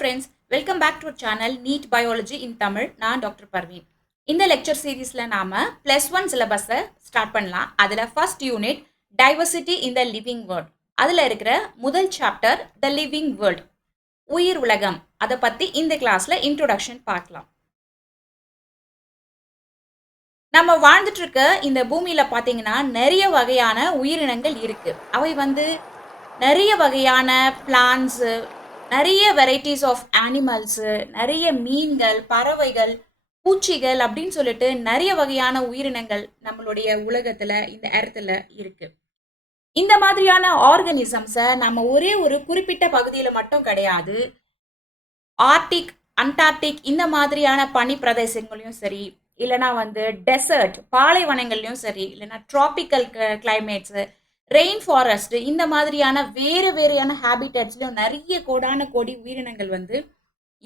friends, welcome back to our channel NEET Biology in Tamil. நான் doctor Parveen. இந்த lecture சீரீஸ்ல நாம +1 சிலபஸை ஸ்டார்ட் பண்ணலாம். அதுல first unit diversity in the living world. அதுல இருக்கிற முதல் சாப்டர் த லிவிங் வேர்ல்ட், உயிர் உலகம். அதை பத்தி இந்த கிளாஸ்ல இன்ட்ரோடக்ஷன் பார்க்கலாம். நம்ம வாழ்ந்துட்டு இருக்க இந்த பூமியில பாத்தீங்கன்னா நிறைய வகையான உயிரினங்கள் இருக்கு. அவை நிறைய வகையான பிளான்ஸ், நிறைய வெரைட்டிஸ் ஆஃப் அனிமல்ஸு, நிறைய மீன்கள், பறவைகள், பூச்சிகள் அப்படின்னு சொல்லிட்டு நிறைய வகையான உயிரினங்கள் நம்மளுடைய உலகத்துல இந்த இடத்துல இருக்கு. இந்த மாதிரியான ஆர்கனிசம்ஸை நம்ம ஒரே ஒரு குறிப்பிட்ட பகுதியில மட்டும் கிடையாது, ஆர்டிக், அண்டார்டிக் இந்த மாதிரியான பனி பிரதேசங்களையும் சரி, இல்லைனா டெசர்ட் பாலைவனங்கள்லையும் சரி, இல்லைனா டிராபிக்கல் கிளைமேட்ஸு, ரெயின் ஃபாரஸ்ட் இந்த மாதிரியான வேறையான ஹேபிட்டட்ஸ்லயும் நிறைய கோடி உயிரினங்கள்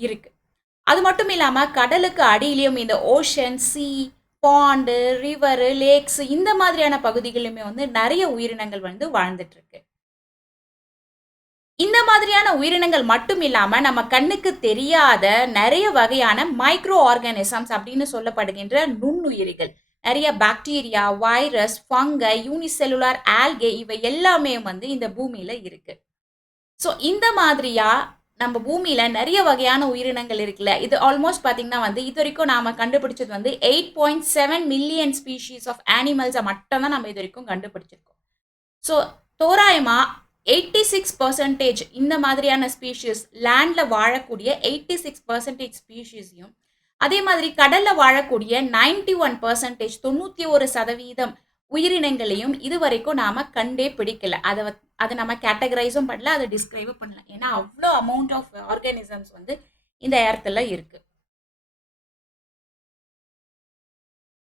இருக்கு. அது மட்டும் இல்லாம கடலுக்கு அடியிலையும் இந்த ocean, sea, pond, river, lakes இந்த மாதிரியான பகுதிகளிலுமே நிறைய உயிரினங்கள் வாழ்ந்துட்டு இருக்கு. இந்த மாதிரியான உயிரினங்கள் மட்டும் இல்லாம நம்ம கண்ணுக்கு தெரியாத நிறைய வகையான மைக்ரோ ஆர்கானிசம்ஸ் அப்படின்னு சொல்லப்படுகின்ற நுண்ணுயிரிகள், நிறைய bacteria, virus, fungi, unicellular algae இவை எல்லாமே இந்த பூமியில இருக்கு. ஸோ இந்த மாதிரியா நம்ம பூமியில நிறைய வகையான உயிரினங்கள் இருக்குல்ல, இது ஆல்மோஸ்ட் பார்த்தீங்கன்னா இது வரைக்கும் நாம கண்டுபிடிச்சது 8.7 மில்லியன் ஸ்பீஷீஸ் ஆஃப் அனிமல்ஸை மட்டும் தான் நம்ம இது வரைக்கும் கண்டுபிடிச்சிருக்கோம். ஸோ தோராயமா 86% இந்த மாதிரியான ஸ்பீஷீஸ், லேண்ட்ல வாழக்கூடிய 86% ஸ்பீஷீஸையும், அதே மாதிரி கடல்ல வாழக்கூடிய 91% 91% உயிரினங்களையும் இதுவரைக்கும் நாம கண்டே பிடிக்கல. அதை நம்ம கேட்டகரைஸும் பண்ணல, அதை டிஸ்கிரைபும் பண்ணல. ஏன்னா அவ்வளோ அமௌண்ட் ஆஃப் ஆர்கானிசம்ஸ் இந்த இடத்துல இருக்கு.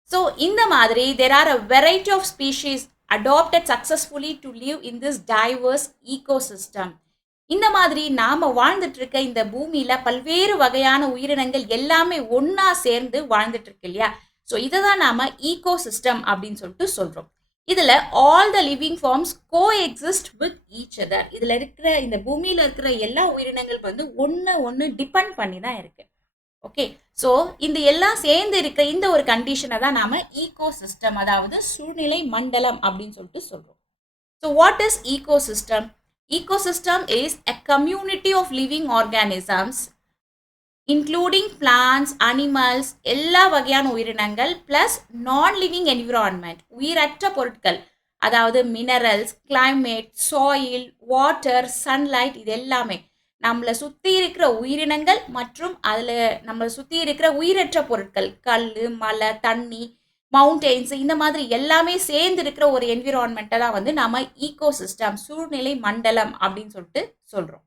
ஸோ இந்த மாதிரி there are a variety of species adopted successfully to live in this diverse ecosystem. இந்த மாதிரி நாம வாழ்ந்துட்டு இருக்க இந்த பூமியில பல்வேறு வகையான உயிரினங்கள் எல்லாமே ஒன்னா சேர்ந்து வாழ்ந்துட்டு இருக்கு இல்லையா? ஸோ இதை தான் நாம ஈகோசிஸ்டம் அப்படின்னு சொல்லிட்டு சொல்றோம். இதுல all the living forms coexist with each other. இதுல இருக்கிற இந்த பூமியில இருக்கிற எல்லா உயிரினங்கள் ஒன்னு டிபெண்ட் பண்ணி தான் இருக்கு. ஓகே, ஸோ இந்த எல்லாம் சேர்ந்து இருக்க இந்த ஒரு கண்டிஷனை தான் நாம ஈகோசிஸ்டம், அதாவது சூழ்நிலை மண்டலம் அப்படின்னு சொல்லிட்டு சொல்றோம். So what is ecosystem? Ecosystem is a community of living organisms including plants, animals, எல்லா வகையான உயிரினங்கள் plus non-living environment, உயிரற்ற பொருட்கள், அதாவது minerals, climate, soil, water, sunlight, இது எல்லாமே நம்மளை சுற்றி இருக்கிற உயிரினங்கள் மற்றும் அதில் நம்மளை சுற்றி இருக்கிற உயிரற்ற பொருட்கள், கல், மலை, தண்ணி, மவுண்டெயின்ஸ் இந்த மாதிரி எல்லாமே சேர்ந்து இருக்கிற ஒரு என்விரான்மெண்ட்டை தான் நம்ம ஈகோசிஸ்டம், சூழ்நிலை மண்டலம் அப்படின்னு சொல்லிட்டு சொல்றோம்.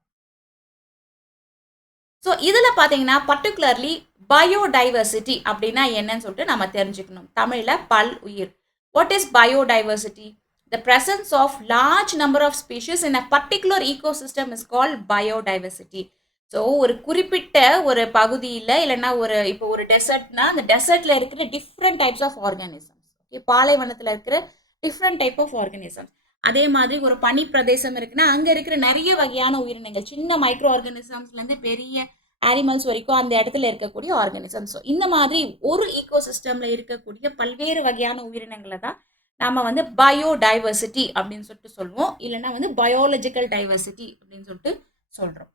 ஸோ இதுல பாத்தீங்கன்னா பர்டிகுலர்லி பயோடைவர்சிட்டி அப்படின்னா என்னன்னு சொல்லிட்டு நம்ம தெரிஞ்சுக்கணும். தமிழ்ல பல் உயிர். What is biodiversity? The presence of large number of species in a particular ecosystem is called biodiversity. So ஒரு குறிப்பிட்ட ஒரு பகுதியில் இல்லைன்னா இப்போ ஒரு டெசர்ட்னா அந்த டெசர்ட்ல இருக்கிற different types of organisms, okay, பாலைவனத்தில் இருக்கிற டிஃப்ரெண்ட் டைப் ஆஃப் ஆர்கானிசம்ஸ். அதே மாதிரி ஒரு பனி பிரதேசம் இருக்குன்னா அங்கே இருக்கிற நிறைய வகையான உயிரினங்கள், சின்ன மைக்ரோ ஆர்கானிசம்ஸ்லேருந்து பெரிய அனிமல்ஸ் வரைக்கும் அந்த இடத்துல இருக்கக்கூடிய ஆர்கானிசம்ஸ். ஸோ இந்த மாதிரி ஒரு ஈகோசிஸ்டம்ல இருக்கக்கூடிய பல்வேறு வகையான உயிரினங்களை தான் நாம பயோடைவர்சிட்டி அப்படின்னு சொல்லிட்டு சொல்லுவோம், இல்லைன்னா பயாலஜிக்கல் டைவர்சிட்டி அப்படின்னு சொல்லிட்டு சொல்றோம்.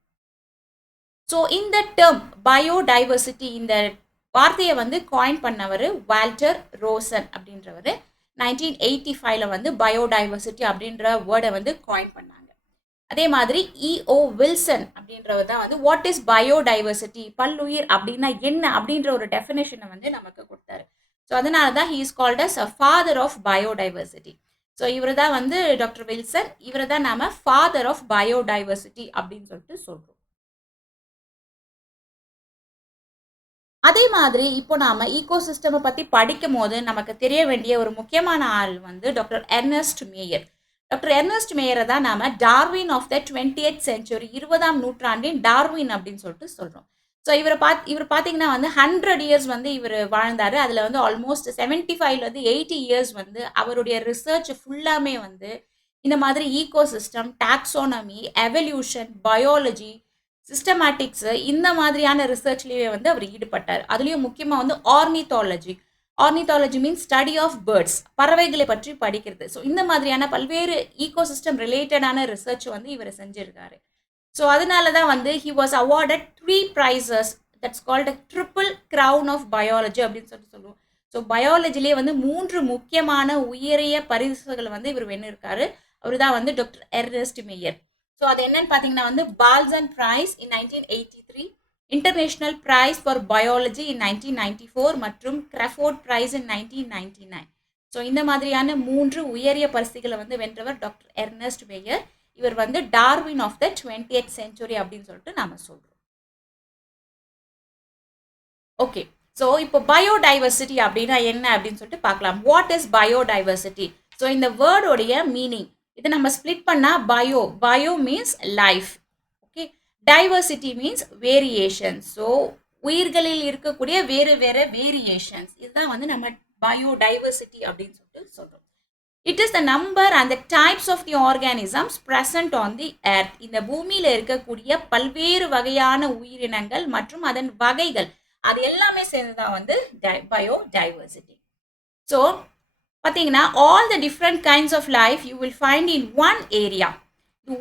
ஸோ இந்த டேர்ம் பயோடைவர்சிட்டி, இந்த வார்த்தையை காயின் பண்ணவர் வால்டர் ரோசன் அப்படின்றவர் 1985 பயோடைவர்சிட்டி அப்படின்ற வேர்டை காயின் பண்ணாங்க. அதே மாதிரி இஓ வில்சன் அப்படின்றவர் தான் வாட் இஸ் பயோடைவர்சிட்டி, பல்லுயிர் அப்படின்னா என்ன அப்படின்ற ஒரு டெஃபினேஷனை நமக்கு கொடுத்தாரு. ஸோ அதனால தான் he is called as a father of biodiversity. So இவர் தான் டாக்டர் வில்சன், இவரை தான் நாம ஃபாதர் ஆஃப் பயோடைவர்சிட்டி அப்படின்னு சொல்லிட்டு சொல்றோம். அதே மாதிரி இப்போ நாம ஈகோசிஸ்டம் பத்தி படிக்கும் போது நமக்கு தெரிய வேண்டிய ஒரு முக்கியமான ஆள் doctor Ernst Mayr. Doctor Ernst மேயரை தான் நாம Darwin of the 20th century, 20ஆம் நூற்றாண்டின் டார்வின் அப்படின்னு சொல்லிட்டு சொல்றோம். ஸோ இவர் பார்த்தீங்கன்னா 100 இயர்ஸ் இவர் வாழ்ந்தாரு. அதுல ஆல்மோஸ்ட் 75 80 இயர்ஸ் அவருடைய ரிசர்ச் ஃபுல்லாமே இந்த மாதிரி ecosystem, taxonomy, evolution, biology, systematics இந்த மாதிரியான ரிசர்ச்லேயே வந்து அவர் ஈடுபட்டார். அதுலேயும் முக்கியமாக வந்து ornithology. Ornithology means study of birds, பறவைகளை பற்றி படிக்கிறது. ஸோ இந்த மாதிரியான பல்வேறு ஈகோசிஸ்டம் ரிலேட்டடான ரிசர்ச் வந்து இவர் செஞ்சிருக்காரு. ஸோ அதனால தான் வந்து he was awarded 3 prizes that's called triple crown of biology அப்படின்னு சொல்லுவோம். ஸோ பயாலஜிலே வந்து 3 முக்கியமான உயரிய பரிசுகளை வந்து இவர் வென்றிருக்காரு. அவர் தான் வந்து டாக்டர் எர்னஸ்ட் மேயர். ஸோ அது என்னன்னு பார்த்தீங்கன்னா வந்து Balzan prize in 1983, international prize for biology in 1994 மற்றும் கிராஃபோர்ட் பிரைஸ் இன் 1999. ஸோ இந்த மாதிரியான 3 உயரிய பரிசுகளை வந்து வென்றவர் டாக்டர் எர்னஸ்ட் மேயர். இவர் வந்து Darwin of the 20th century அப்படின்னு சொல்லிட்டு நாம சொல்றோம். ஓகே, ஸோ இப்போ பயோடைவர்சிட்டி அப்படின்னா என்ன அப்படின்னு சொல்லிட்டு பார்க்கலாம். What is biodiversity? ஸோ இந்த வேர்டோடைய மீனிங் இதை நம்ம ஸ்பிளிட் பண்ணா bio means life, okay, diversity means variation. So உயிர்களில் இருக்கக்கூடிய வேறு வேறு வேரியேஷன்ஸ், இதுதான் வந்து நம்ம பயோடைவர்சிட்டி அப்படின்னு சொல்லிட்டு சொல்றோம். It is the number and the types of the organisms present on the earth. இந்த பூமியில இருக்கக்கூடிய பல்வேறு வகையான உயிரினங்கள் மற்றும் அதன் வகைகள், அது எல்லாமே சேர்ந்துதான் வந்து பயோடைவர்சிட்டி. ஸோ பார்த்தீங்கன்னா all the different kinds of life you will find in one area.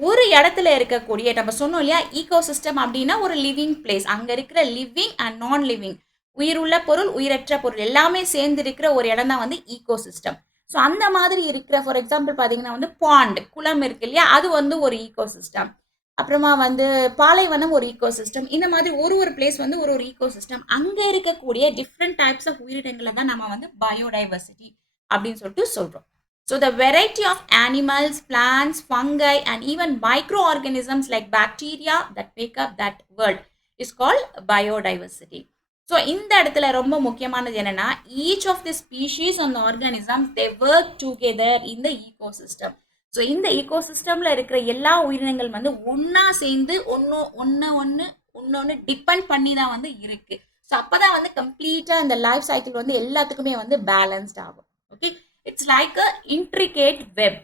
ஒரு இடத்துல இருக்கக்கூடிய, நம்ம சொன்னோம் இல்லையா, ஈகோசிஸ்டம் அப்படின்னா ஒரு லிவிங் பிளேஸ். அங்கே இருக்கிற லிவிங் அண்ட் நான் லிவிங், உயிருள்ள பொருள் உயிரற்ற பொருள் எல்லாமே சேர்ந்து இருக்கிற ஒரு இடம் தான் வந்து ஈகோசிஸ்டம். ஸோ அந்த மாதிரி இருக்கிற, ஃபார் எக்ஸாம்பிள் பார்த்தீங்கன்னா வந்து பாண்ட், குளம் இருக்கு இல்லையா, அது வந்து ஒரு ஈகோசிஸ்டம். அப்புறமா வந்து பாலைவனம் ஒரு ஈகோசிஸ்டம். இந்த மாதிரி ஒரு பிளேஸ் வந்து ஒரு ஈகோசிஸ்டம். அங்கே இருக்கக்கூடிய டிஃப்ரெண்ட் டைப்ஸ் ஆஃப் உயிரினங்களை தான் நம்ம வந்து பயோடைவர்சிட்டி அப்படின்னு சொல்லிட்டு சொல்கிறோம். So the variety of animals, plants, fungi and even microorganisms like bacteria that make up that world is called biodiversity. So இந்த இடத்துல ரொம்ப முக்கியமானது என்னன்னா, each of the species and organisms they work together in the ecosystem. So இந்த ஈகோசிஸ்டம்ல இருக்கிற எல்லா உயிரினங்கள் வந்து ஒன்னா சேர்ந்து ஒன்னொன்னு டிபெண்ட் பண்ணி தான் வந்து இருக்கு. ஸோ அப்பதான் வந்து கம்ப்ளீட்டா இந்த லைஃப் சைக்கிள் வந்து எல்லாத்துக்குமே வந்து பேலன்ஸ்ட் ஆகும். Okay, it's like a intricate web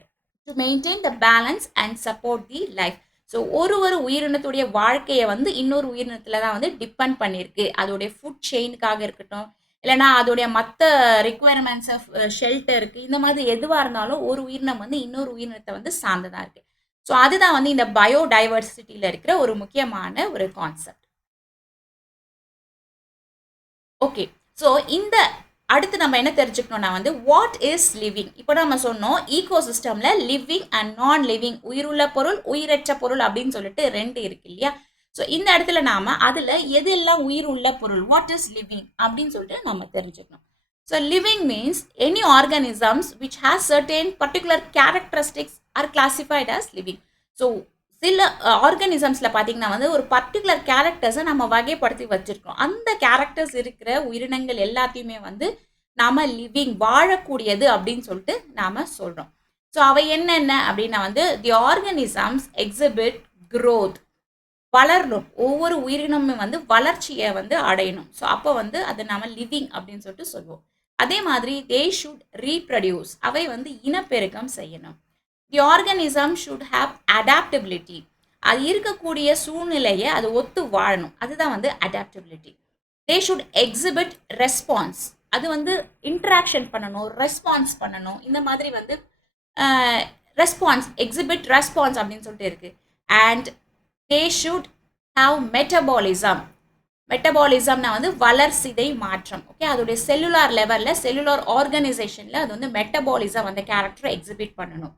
to maintain the balance and support the life. So ஒரு உயிரினத்துடைய வாழ்க்கையை வந்து இன்னொரு உயிரினத்தில் தான் வந்து டிபெண்ட் பண்ணியிருக்கு. அதோடைய ஃபுட் செயினுக்காக இருக்கட்டும், இல்லைனா அதோடைய மற்ற ரிக்குவயர்மெண்ட்ஸ் ஆஃப் ஷெல்டருக்கு, இந்த மாதிரி எதுவாக இருந்தாலும் ஒரு உயிரினம் வந்து இன்னொரு உயிரினத்தை வந்து சார்ந்ததாக இருக்கு. ஸோ அதுதான் வந்து இந்த பயோடைவர்சிட்டியில் இருக்கிற ஒரு முக்கியமான ஒரு கான்செப்ட். ஓகே, ஸோ இந்த அடுத்து நம்ம என்ன தெரிஞ்சுக்கணும்னா வந்து வாட் இஸ் லிவிங். இப்போ நம்ம சொன்னோம் ஈகோசிஸ்டம்ல லிவிங் அண்ட் நான் லிவிங், உயிருள்ள பொருள் உயிரற்ற பொருள் அப்படின்னு சொல்லிட்டு 2 இருக்கு இல்லையா. ஸோ இந்த இடத்துல நாம அதுல எது எல்லாம் உயிர் உள்ள பொருள், வாட் இஸ் லிவிங் அப்படின்னு சொல்லிட்டு நம்ம தெரிஞ்சுக்கணும். So living means any organisms which has certain particular characteristics R classified as living. So சில ஆர்கானிசம்ஸில் பார்த்தீங்கன்னா வந்து ஒரு பர்டிகுலர் கேரக்டர்ஸை நம்ம வகைப்படுத்தி வச்சுருக்கோம். அந்த கேரக்டர்ஸ் இருக்கிற உயிரினங்கள் எல்லாத்தையுமே வந்து நாம் லிவிங், வாழக்கூடியது அப்படின்னு சொல்லிட்டு நாம் சொல்கிறோம். ஸோ அவை என்னென்ன அப்படின்னா வந்து தி ஆர்கானிசம்ஸ் எக்ஸிபிட் க்ரோத், வளரணும். ஒவ்வொரு உயிரினமும் வந்து வளர்ச்சியை வந்து அடையணும். ஸோ அப்போ வந்து அதை நாம் லிவிங் அப்படின்னு சொல்லிட்டு சொல்லுவோம். அதே மாதிரி தே ஷுட் ரீப்ரடியூஸ், அவை வந்து இனப்பெருக்கம் செய்யணும். தி ஆர்கானிசம் ஷுட் ஹாவ் அடாப்டபிலிட்டி, அது இருக்கக்கூடிய சூழ்நிலையை அது ஒத்து வாழணும், அதுதான் வந்து adaptability. They should exhibit response, அது வந்து இன்ட்ராக்ஷன் பண்ணணும், ரெஸ்பான்ஸ் பண்ணணும். இந்த மாதிரி வந்து ரெஸ்பான்ஸ், எக்ஸிபிட் ரெஸ்பான்ஸ் அப்படின்னு சொல்லிட்டு இருக்கு. And they should have metabolism. மெட்டபாலிசம்னா வந்து வளர்சிதை மாற்றம். ஓகே, அதோடைய செல்லுலார் லெவலில், செல்லுலார் ஆர்கனைசேஷனில் அது வந்து மெட்டபாலிசம் அந்த கேரக்டரை எக்ஸிபிட் பண்ணணும்.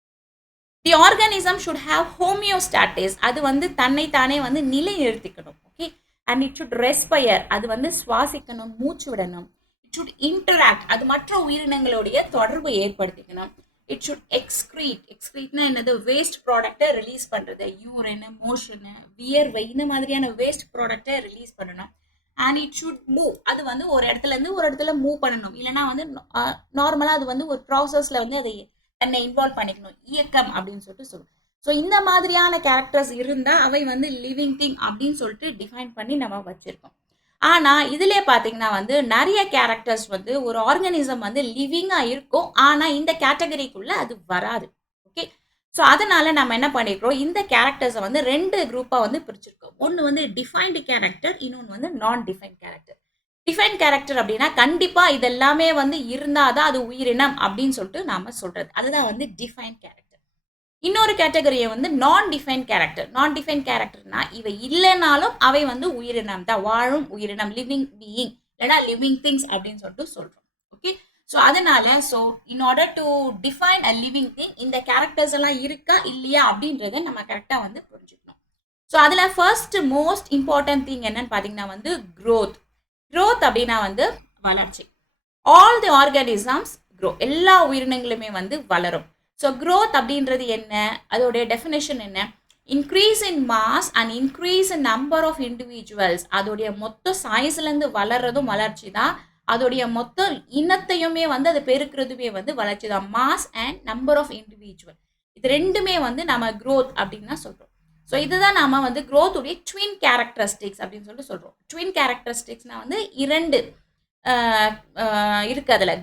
The organism should have homeostasis, அது வந்து தன்னைத்தானே வந்து நிலைநிறுத்திக்கணும். Okay, and it should respire, அது வந்து சுவாசிக்கணும், மூச்சு விடணும். இட் ஷுட் இன்டராக்ட், அது மற்ற உயிரினங்களுடைய தொடர்பு ஏற்படுத்திக்கணும். இட் ஷுட் எக்ஸ்க்ரீட், எக்ஸ்க்ரீட்னா என்னது, வேஸ்ட் ப்ராடக்டை ரிலீஸ் பண்ணுறது, யூரின், மோஷனு, வியர்வை, இந்த மாதிரியான வேஸ்ட் ப்ராடக்டை ரிலீஸ் பண்ணணும். அண்ட் இட் ஷுட் மூவ், அது வந்து ஒரு இடத்துலேருந்து ஒரு இடத்துல மூவ் பண்ணணும். இல்லைனா வந்து நார்மலாக அது வந்து ஒரு ப்ராசஸில் வந்து அதை தன்னை இன்வால்வ் பண்ணிக்கணும், இயக்கம் அப்படின்னு சொல்லிட்டு சொல்லுவோம். ஸோ இந்த மாதிரியான கேரக்டர்ஸ் இருந்தால் அவை வந்து லிவிங் திங் அப்படின்னு சொல்லிட்டு டிஃபைன் பண்ணி நம்ம வச்சுருக்கோம். ஆனால் இதிலே பார்த்தீங்கன்னா வந்து நிறைய கேரக்டர்ஸ் வந்து ஒரு ஆர்கானிசம் வந்து லிவிங்காக இருக்கும், ஆனால் இந்த கேட்டகரிக்குள்ளே அது வராது. ஓகே, ஸோ அதனால நம்ம என்ன பண்ணிருக்கிறோம், இந்த கேரக்டர்ஸை வந்து 2 குரூப்பாக வந்து பிரிச்சிருக்கோம். ஒன்று வந்து டிஃபைன்டு கேரக்டர், இன்னொன்று வந்து நான் டிஃபைன் கேரக்டர். டிஃபைன் கேரக்டர் அப்படின்னா கண்டிப்பா இதெல்லாமே வந்து இருந்தாதான் அது உயிரினம் அப்படின்னு சொல்லிட்டு நாம சொல்றது. அதுதான் வந்து டிஃபைன் கேரக்டர். இன்னொரு கேட்டகரியை வந்து நான் டிஃபைன் கேரக்டர். நான் டிஃபைன் கேரக்டர்னா இவை இல்லைனாலும் அவை வந்து உயிரினம் தான், வாழும் உயிரினம், லிவிங் பீயிங் இல்லைனா லிவிங் திங்ஸ் அப்படின்னு சொல்லிட்டு சொல்றோம். ஓகே, ஸோ அதனால இன் order to define a living thing இந்த கேரக்டர்ஸ் எல்லாம் இருக்கா இல்லையா அப்படின்றத நம்ம கரெக்டாக வந்து புரிஞ்சுக்கணும். ஸோ அதில் ஃபர்ஸ்ட் மோஸ்ட் இம்பார்ட்டன்ட் திங் என்னன்னு பார்த்தீங்கன்னா வந்து growth. growth அப்படின்னா வந்து வளர்ச்சி. ஆல் தி ஆர்கானிசம்ஸ் grow, எல்லா உயிரினங்களுமே வந்து வளரும். ஸோ growth அப்படின்றது என்ன, அதோடைய டெஃபினேஷன் என்ன, increase in mass and increase in number of individuals. அதோடைய மொத்த சைஸ்லேருந்து வளர்றதும் வளர்ச்சி தான், அதோடைய மொத்த இனத்தையுமே வந்து அது பெருக்கிறதுமே வந்து வளர்ச்சி தான். Mass and number of individual, இது ரெண்டுமே வந்து நம்ம growth அப்படின்னு தான் சொல்கிறோம். ஸோ இதுதான் நாம வந்து growth உடைய ட்வின் கேரக்டரிஸ்டிக்ஸ் அப்படின்னு சொல்லிட்டு சொல்கிறோம். ட்வின் கேரக்டரிஸ்டிக்ஸ்னால் வந்து 2 இருக்குது அதில்.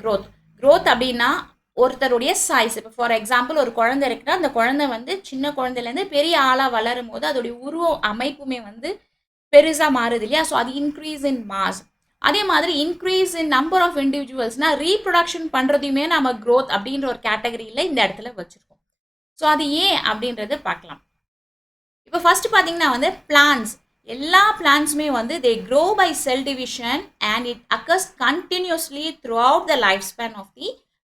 growth அப்படின்னா ஒருத்தருடைய சைஸ். இப்போ ஃபார் எக்ஸாம்பிள் ஒரு குழந்தை இருக்குன்னா அந்த குழந்தை வந்து சின்ன குழந்தைலேருந்து பெரிய ஆளாக வளரும் போது அதோடைய உருவ அமைப்புமே வந்து பெருசாக மாறுது இல்லையா. ஸோ அது இன்க்ரீஸ் இன் மாஸ். அதே மாதிரி இன்க்ரீஸ் இன் நம்பர் ஆஃப் இண்டிவிஜுவல்ஸ்னா ரீப்ரொடக்ஷன் பண்ணுறதையுமே நம்ம growth அப்படின்ற ஒரு கேட்டகரியில் இந்த இடத்துல வச்சுருக்கோம். ஸோ அது ஏன் அப்படின்றத பார்க்கலாம். இப்போ ஃபர்ஸ்ட் பார்த்தீங்கன்னா வந்து பிளான்ஸ். எல்லா பிளான்ஸுமே வந்து they grow by cell division and it occurs continuously throughout the life span of the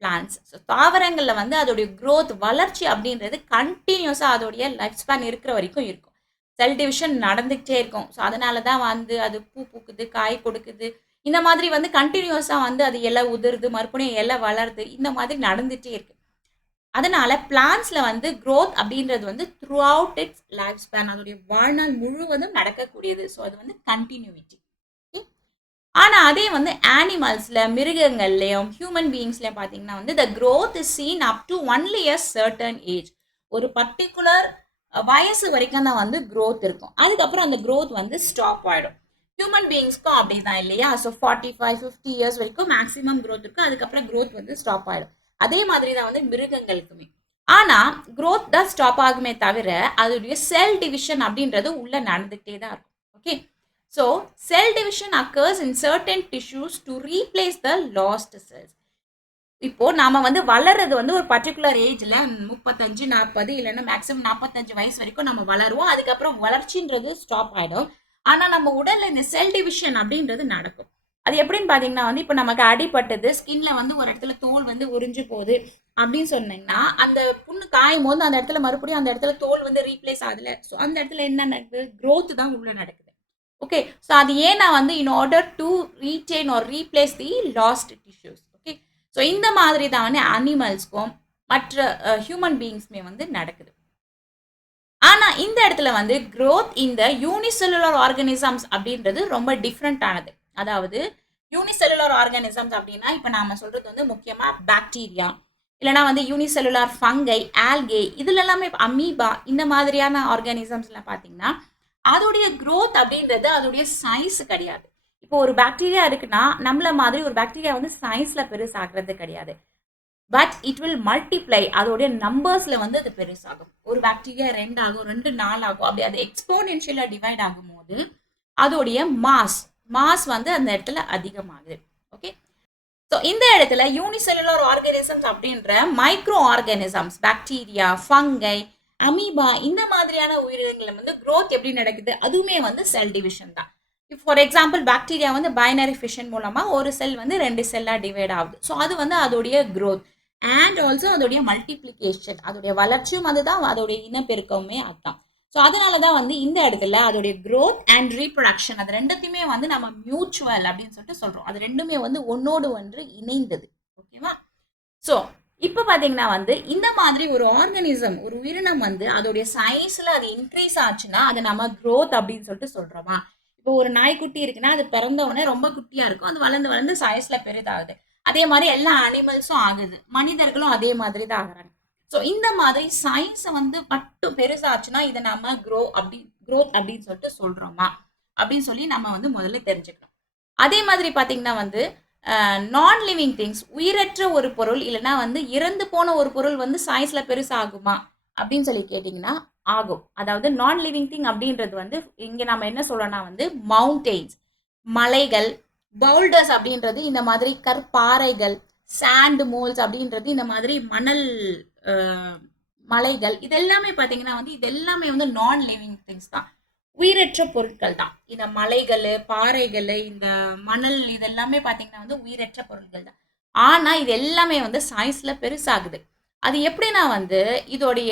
plants. So தாவரங்களில் வந்து அதோடைய growth வளர்ச்சி அப்படின்றது கண்டினியூஸாக அதோடைய லைஃப் ஸ்பேன் இருக்கிற வரைக்கும் இருக்கும். செல் டிவிஷன் நடந்துகிட்டே இருக்கும். ஸோ அதனால தான் வந்து அது பூ பூக்குது, காய் கொடுக்குது, இந்த மாதிரி வந்து கண்டினியூஸாக வந்து அது இலை உதிருது, மறுபடியும் இலை வளருது, இந்த மாதிரி நடந்துகிட்டே இருக்கு. அதனால பிளான்ஸ்ல வந்து growth அப்படின்றது வந்து through out it's life span, அதோடைய வாழ்நாள் முழுவதும் நடக்கக்கூடியது. ஸோ அது வந்து கண்டினியூட்டி. ஆனா அதே வந்து அனிமல்ஸ்ல, மிருகங்கள்லயும் ஹியூமன் பீயிங்ஸ்லயும் பார்த்தீங்கன்னா வந்து the growth is seen up to only a certain age. ஒரு பர்டிகுலர் வயசு வரைக்கும் தான் வந்து growth இருக்கும். அதுக்கப்புறம் அந்த growth வந்து ஸ்டாப் ஆயிடும். ஹியூமன் பீயிங்ஸ்க்கும் அப்படிதான் இல்லையா. ஸோ 45-50 இயர்ஸ் வரைக்கும் மேக்ஸிமம் growth இருக்கும். அதுக்கப்புறம் growth வந்து ஸ்டாப் ஆயிடும். அதே மாதிரி தான் வந்து மிருகங்களுக்குமே. ஆனா growth தான் ஸ்டாப் ஆகுமே தவிர அதோடைய செல் டிவிஷன் அப்படின்றது உள்ள நடந்துகிட்டே தான் இருக்கும். Okay, so cell division occurs in certain tissues to replace the lost cells. இப்போ நாம வந்து வளர்றது வந்து ஒரு பர்டிகுலர் ஏஜ்ல 35-40 இல்லைன்னா மேக்ஸிமம் 45 வயசு வரைக்கும் நம்ம வளருவோம். அதுக்கப்புறம் வளர்ச்சின்றது ஸ்டாப் ஆயிடும். ஆனா நம்ம உடல்ல இந்த செல் டிவிஷன் அப்படின்றது நடக்கும். அது எப்படின்னு பார்த்தீங்கன்னா வந்து இப்போ நமக்கு அடிபட்டது, ஸ்கின்ல வந்து ஒரு இடத்துல தோல் வந்து உறிஞ்சு போகுது அப்படின்னு சொன்னீங்கன்னா அந்த புண்ணு காயும் போது அந்த இடத்துல மறுபடியும் அந்த இடத்துல தோல் வந்து ரீப்ளேஸ் ஆகல. ஸோ அந்த இடத்துல என்ன நடக்குது, growth தான் உள்ள நடக்குது. ஓகே, ஸோ அது ஏன்னா வந்து in order to retain or replace the lost tissues. Okay, so இந்த மாதிரி தான் வந்து அனிமல்ஸ்க்கும் மற்ற ஹியூமன் பீயிங்ஸ்மே வந்து நடக்குது. ஆனா இந்த இடத்துல வந்து growth இந்த யூனிசெல்லுலர் ஆர்கானிசம்ஸ் அப்படின்றது ரொம்ப டிஃப்ரெண்ட் ஆனது. அதாவது யூனிசெல்லுலர் ஆர்கானிசம்ஸ் அப்படின்னா இப்போ நாம சொல்றது வந்து முக்கியமா பாக்டீரியா, இல்லைனா வந்து யூனிசெல்லுலர் ஃபங்கை, ஆல்கே, இதுல எல்லாமே அமீபா, இந்த மாதிரியான ஆர்கானிசம்ஸ்லாம் பார்த்தீங்கன்னா அதோடைய growth அப்படின்றது அதோடைய சைஸ் கிடையாது. இப்போ ஒரு பாக்டீரியா இருக்குன்னா நம்மள மாதிரி ஒரு பாக்டீரியா வந்து சைஸ்ல பெருசாகிறது கிடையாது. பட் இட் வில் மல்டிப்ளை, அதோடைய நம்பர்ஸ்ல வந்து அது பெருசாகும். ஒரு பாக்டீரியா 2 ஆகும், 2 4 ஆகும். அப்படி அது எக்ஸ்போனென்ஷியலா டிவைட் ஆகும் போது அதோடைய மாஸ் வந்து அந்த இடத்துல அதிகமாகுது. ஓகே, ஸோ இந்த இடத்துல யூனிசெல்லுலர் ஆர்கானிசம்ஸ் அப்படின்ற micro organisms, bacteria, fungi, amoeba, இந்த மாதிரியான உயிரினங்கள் வந்து growth எப்படி நடக்குது, அதுவுமே வந்து செல் டிவிஷன் தான். ஃபார் எக்ஸாம்பிள் பாக்டீரியா வந்து பைனரி ஃபிஷன் மூலமா ஒரு செல் வந்து 2 செல்லா டிவைட் ஆகுது. ஸோ அது வந்து அதோடைய growth அண்ட் ஆல்சோ அதோடைய மல்டிப்ளிகேஷன், அதோடைய வளர்ச்சியும் அதுதான், அதோடைய இனப்பெருக்கமே அதுதான். ஸோ அதனால தான் வந்து இந்த இடத்துல அதோடைய growth அண்ட் ரீப்ரொடக்ஷன் அது ரெண்டுத்தையுமே வந்து நம்ம மியூச்சுவல் அப்படின்னு சொல்லிட்டு சொல்றோம். அது ரெண்டுமே வந்து ஒன்னோடு ஒன்று இணைந்தது. ஓகேவா. ஸோ இப்போ பார்த்தீங்கன்னா வந்து இந்த மாதிரி ஒரு ஆர்கானிசம், ஒரு உயிரினம் வந்து அதோடைய சைஸ்ல அது இன்க்ரீஸ் ஆச்சுன்னா அதை நம்ம growth அப்படின்னு சொல்லிட்டு சொல்றோமா. இப்போ ஒரு நாய்க்குட்டி இருக்குன்னா அது பிறந்த உடனே ரொம்ப குட்டியா இருக்கும், அது வளர்ந்து வளர்ந்து சைஸ்ல பெரிதாகுது. அதே மாதிரி எல்லா அனிமல்ஸும் ஆகுது, மனிதர்களும் அதே மாதிரி தான் ஆகுறாங்க. ஸோ இந்த மாதிரி சைன்ஸ் வந்து மட்டும் பெருசாச்சுன்னா இதை நம்ம growth அப்படின்னு சொல்லிட்டு சொல்றோமா அப்படின்னு சொல்லி நம்ம வந்து முதல்ல தெரிஞ்சுக்கணும். அதே மாதிரி பார்த்தீங்கன்னா வந்து நான் லிவிங் திங்ஸ், உயிரற்ற ஒரு பொருள் இல்லைன்னா வந்து இறந்து போன ஒரு பொருள் வந்து சைஸ்ல பெருசாகுமா அப்படின்னு சொல்லி கேட்டிங்கன்னா ஆகும். அதாவது நான் லிவிங் திங் அப்படின்றது வந்து இங்கே நம்ம என்ன சொல்லணும்னா வந்து மவுண்டெயின்ஸ், மலைகள், பவுல்டர்ஸ் அப்படின்றது இந்த மாதிரி கற்பாறைகள், சாண்ட் மோல்ஸ் அப்படின்றது இந்த மாதிரி மணல் மலைகள், இது எல்லாமே பார்த்தீங்கன்னா வந்து இது எல்லாமே வந்து நான் லிவிங் திங்ஸ் தான், உயிரற்ற பொருட்கள் தான். இந்த மலைகள், பாறைகள், இந்த மணல் இது எல்லாமே பார்த்தீங்கன்னா வந்து உயிரற்ற பொருட்கள் தான். ஆனால் இது எல்லாமே வந்து சயின்ஸில் பெருசாகுது. அது எப்படின்னா வந்து இதோடைய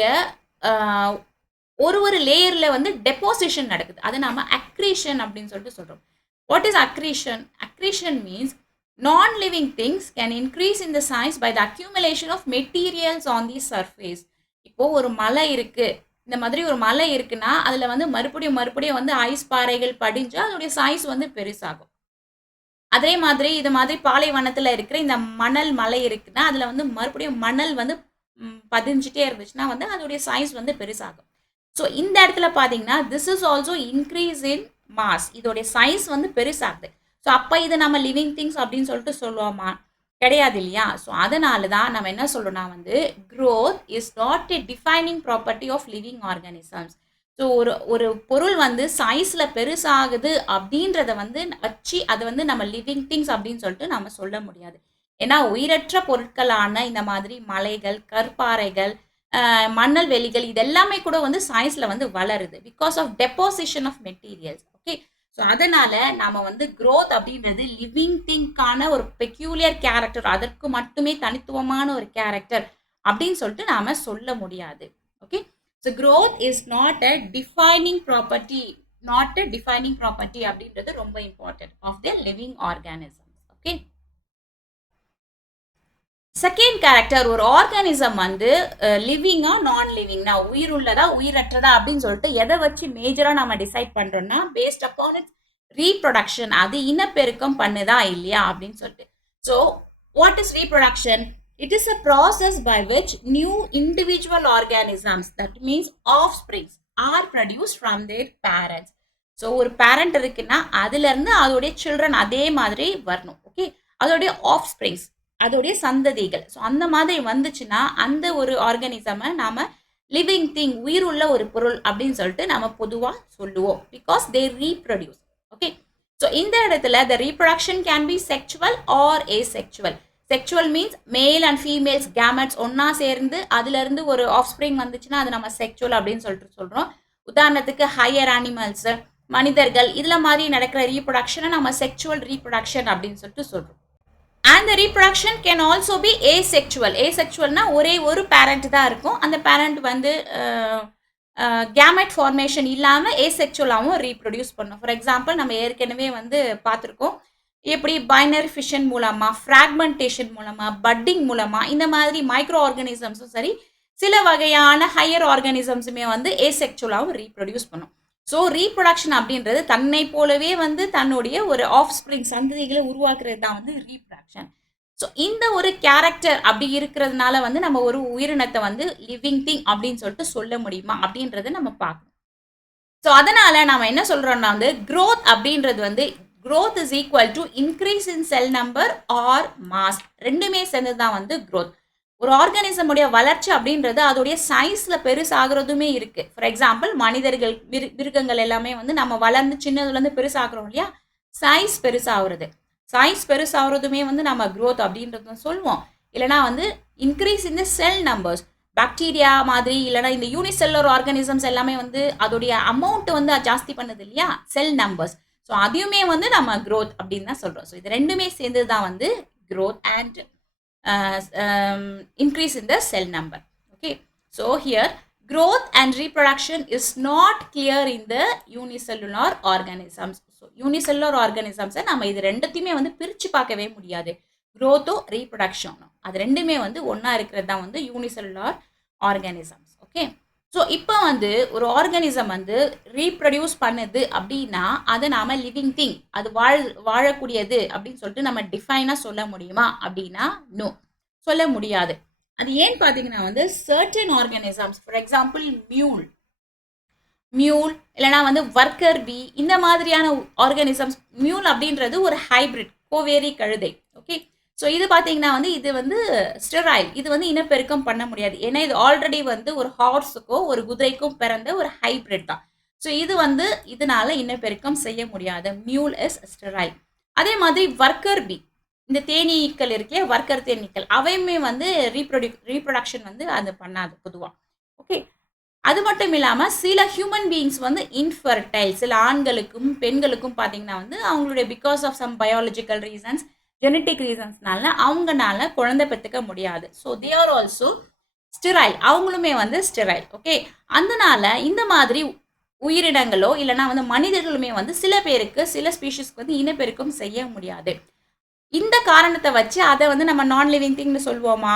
ஒரு லேயரில் வந்து டெபாசிஷன் நடக்குது. அதை நாம அக்ரீஷன் அப்படின்னு சொல்லிட்டு சொல்கிறோம். What is accretion? Accretion means non-living things can increase in the size by the accumulation of materials on the surface. இப்போ ஒரு மலை இருக்கு, இந்த மாதிரி ஒரு மலை இருக்குன்னா அதுல வந்து மறுபடியும் வந்து ஐஸ் பாறைகள் படிஞ்சா அதோடைய சைஸ் வந்து பெருசாகும். அதே மாதிரி இது மாதிரி பாலைவனத்துல இருக்கிற இந்த மணல் மலை இருக்குன்னா அதுல வந்து மறுபடியும் மணல் வந்து பதிஞ்சிட்டே இருந்துச்சுன்னா வந்து அதோடைய சைஸ் வந்து பெருசாகும். ஸோ இந்த இடத்துல பார்த்தீங்கன்னா this is also increase in mass, இதோடைய சைஸ் வந்து பெருசாகுது. ஸோ அப்போ இது நம்ம லிவிங் திங்ஸ் அப்படின்னு சொல்லிட்டு சொல்லுவோமா? கிடையாது இல்லையா? ஸோ அதனால தான் நம்ம என்ன சொல்றோம்னா வந்து growth is not a defining property of living organisms. So ஒரு பொருள் வந்து சைஸில் பெருசாகுது அப்படின்றத வந்து வச்சு அதை வந்து நம்ம லிவிங் திங்ஸ் அப்படின்னு சொல்லிட்டு நம்ம சொல்ல முடியாது. ஏன்னா உயிரற்ற பொருட்களான இந்த மாதிரி மலைகள், கற்பாறைகள், மணல் வெளிகள் இதெல்லாமே கூட வந்து சயின்ஸில் வந்து வளருது because of deposition of materials. Okay, so அதனால நாம வந்து growth அப்படின்றது லிவிங் திங்கான ஒரு பெக்யூலியர் கேரக்டர், அதற்கு மட்டுமே தனித்துவமான ஒரு கேரக்டர் அப்படின்னு சொல்லிட்டு நாம சொல்ல முடியாது. Okay, so growth is not a defining property, அப்படின்றது ரொம்ப important of the living organism. Okay, second character, ஒரு ஆர்கானிசம் வந்து லிவிங்கா நான் லிவிங்னா, உயிர் உள்ளதா உயிரற்றதா அப்படின்னு சொல்லிட்டு எதை வச்சு மேஜரா நம்ம டிசைட் பண்றோம்னா பேஸ்ட் அப்பான் இட்ஸ் ரீப்ரொடக்ஷன், அது இனப்பெருக்கம் பண்ணுதா இல்லையா அப்படின்னு சொல்லிட்டு. So what is reproduction? It is a process by which new individual organisms, that means offsprings, or produce from their parents. So ஒரு பேரண்ட் இருக்குன்னா அதுல இருந்து அதோடைய சில்ட்ரன் அதே மாதிரி வரணும். ஓகே, அதோடைய ஆஃப் ஸ்ப்ரிங்ஸ், அதோடைய சந்ததிகள். ஸோ அந்த மாதிரி வந்துச்சுன்னா அந்த ஒரு ஆர்கானிசமை நாம லிவிங் திங், உயிர் உள்ள ஒரு பொருள் அப்படின்னு சொல்லிட்டு நம்ம பொதுவாக சொல்லுவோம் because they reproduce. Okay, so இந்த இடத்துல the reproduction can be sexual or asexual. Sexual means male and females gametes ஒன்னா சேர்ந்து அதுல இருந்து ஒரு ஆஃப் ஸ்ப்ரிங் வந்துச்சுன்னா அது நம்ம செக்சுவல் அப்படின்னு சொல்லிட்டு சொல்றோம். உதாரணத்துக்கு ஹையர் அனிமல்ஸ், மனிதர்கள், இதுல மாதிரி நடக்கிற ரீப்ரொடக்ஷனை நம்ம செக்சுவல் ரீப்ரொடக்ஷன் அப்படின்னு சொல்லிட்டு சொல்றோம். And the reproduction can also be asexual. Asexualனா ஒரே ஒரு பேரண்ட் தான் இருக்கும், அந்த பேரண்ட் வந்து கேமெட் ஃபார்மேஷன் இல்லாமல் ஏசெக்சுவலாகவும் ரீப்ரொடியூஸ் பண்ணும். ஃபார் எக்ஸாம்பிள் நம்ம ஏற்கனவே வந்து பார்த்துருக்கோம் எப்படி பைனரி ஃபிஷன் மூலமாக, ஃப்ராக்மெண்டேஷன் மூலமாக, பட்டிங் மூலமாக இந்த மாதிரி மைக்ரோ ஆர்கானிசம்ஸும் சரி சில வகையான ஹையர் ஆர்கானிசம்ஸுமே வந்து ஏசெக்சுவலாகவும் ரீப்ரொடியூஸ் பண்ணும். ஸோ ரீப்ரொடக்ஷன் அப்படின்றது தன்னை போலவே வந்து தன்னுடைய ஒரு ஆஃப் ஸ்ப்ரிங் சந்ததிகளை உருவாக்குறது தான் வந்து ரீப்ரொடக்ஷன். ஸோ இந்த ஒரு கேரக்டர் அப்படி இருக்கிறதுனால வந்து நம்ம ஒரு உயிரினத்தை வந்து லிவிங் திங் அப்படின்னு சொல்லிட்டு சொல்ல முடியுமா அப்படின்றத நம்ம பார்க்கணும். ஸோ அதனால நம்ம என்ன சொல்றோம்னா வந்து growth அப்படின்றது வந்து growth is equal to increase in cell number or mass, ரெண்டுமே சேர்ந்து தான் வந்து growth. ஒரு ஆர்கானிசமுடைய வளர்ச்சி அப்படின்றது அதோடைய சைஸ்ல பெருசாகிறதுமே இருக்கு. ஃபார் எக்ஸாம்பிள் மனிதர்கள், மிருகங்கள் எல்லாமே வந்து நம்ம வளர்ந்து சின்னதுல இருந்து பெருசாகிறோம் இல்லையா, சைஸ் பெருசாகிறது. சைஸ் பெருசாகிறதுமே வந்து நம்ம growth அப்படின்றத சொல்லுவோம். இல்லைனா வந்து increase in the sell numbers, bacteria மாதிரி இல்லைனா இந்த யூனிசெல்லுலர் ஆர்கானிசம்ஸ் எல்லாமே வந்து அதோடைய அமௌண்ட் வந்து ஜாஸ்தி பண்ணுது இல்லையா, செல் நம்பர்ஸ். ஸோ அதையுமே வந்து நம்ம growth அப்படின்னு தான் சொல்றோம். ஸோ இது ரெண்டுமே சேர்ந்து தான் வந்து growth and increase in the cell number. Okay, so here growth and reproduction is not clear in the unicellular organisms. So unicellular organisms நம்ம இது ரெண்டுத்தையுமே வந்து பிரிச்சு பார்க்கவே முடியாது. growth reproduction அது ரெண்டுமே வந்து ஒண்ணா இருக்கிறது தான் வந்து unicellular organisms. Okay, ஸோ இப்போ வந்து ஒரு ஆர்கானிசம் வந்து ரீப்ரொடியூஸ் பண்ணுது அப்படின்னா அதை நாம லிவிங் திங், அது வாழக்கூடியது அப்படின்னு சொல்லிட்டு நம்ம டிஃபைனாக சொல்ல முடியுமா அப்படின்னா நோ, சொல்ல முடியாது. அது ஏன் பார்த்தீங்கன்னா வந்து சர்டன் ஆர்கானிசம்ஸ், ஃபார் எக்ஸாம்பிள் மியூல் இல்லைனா வந்து ஒர்க்கர் பி, இந்த மாதிரியான ஆர்கானிசம்ஸ். மியூல் அப்படின்றது ஒரு ஹைபிரிட் கோவேரி கழுதை. ஓகே, ஸோ இது பார்த்தீங்கன்னா வந்து இது வந்து ஸ்டெராயில், இது வந்து இனப்பெருக்கம் பண்ண முடியாது. ஏன்னா இது ஆல்ரெடி வந்து ஒரு ஹார்ஸுக்கோ ஒரு குதிரைக்கும் பிறந்த ஒரு ஹைபிரிட் தான். ஸோ இது வந்து இதனால இனப்பெருக்கம் செய்ய முடியாது. மியூல் இஸ் ஸ்டெராயில். அதே மாதிரி வர்க்கர் பி, இந்த தேனீக்கள் இருக்கே வர்க்கர் தேனீக்கள், அவையுமே வந்து ரீப்ரொடக்ஷன் வந்து அது பண்ணாது பொதுவாக. ஓகே, அது மட்டும் இல்லாமல் சில ஹியூமன் பீயிங்ஸ் வந்து இன்ஃபர்டைல், சில ஆண்களுக்கும் பெண்களுக்கும் பார்த்தீங்கன்னா வந்து அவங்களுடைய because of some biological reasons, genetic ரீசன்ஸ்னால அவங்கனால குழந்தை பெற்றுக்க முடியாது. So they are also sterile, அவங்களுமே வந்து ஸ்டெரைல். ஓகே, அதனால இந்த மாதிரி உயிரினங்களோ இல்லைனா வந்து மனிதர்களுமே வந்து சில பேருக்கு சில ஸ்பீஷிஸ்க்கு வந்து இனப்பெருக்கம் செய்ய முடியாது. இந்த காரணத்தை வச்சு அதை வந்து நம்ம நான் லிவிங் திங்னு சொல்லுவோமா?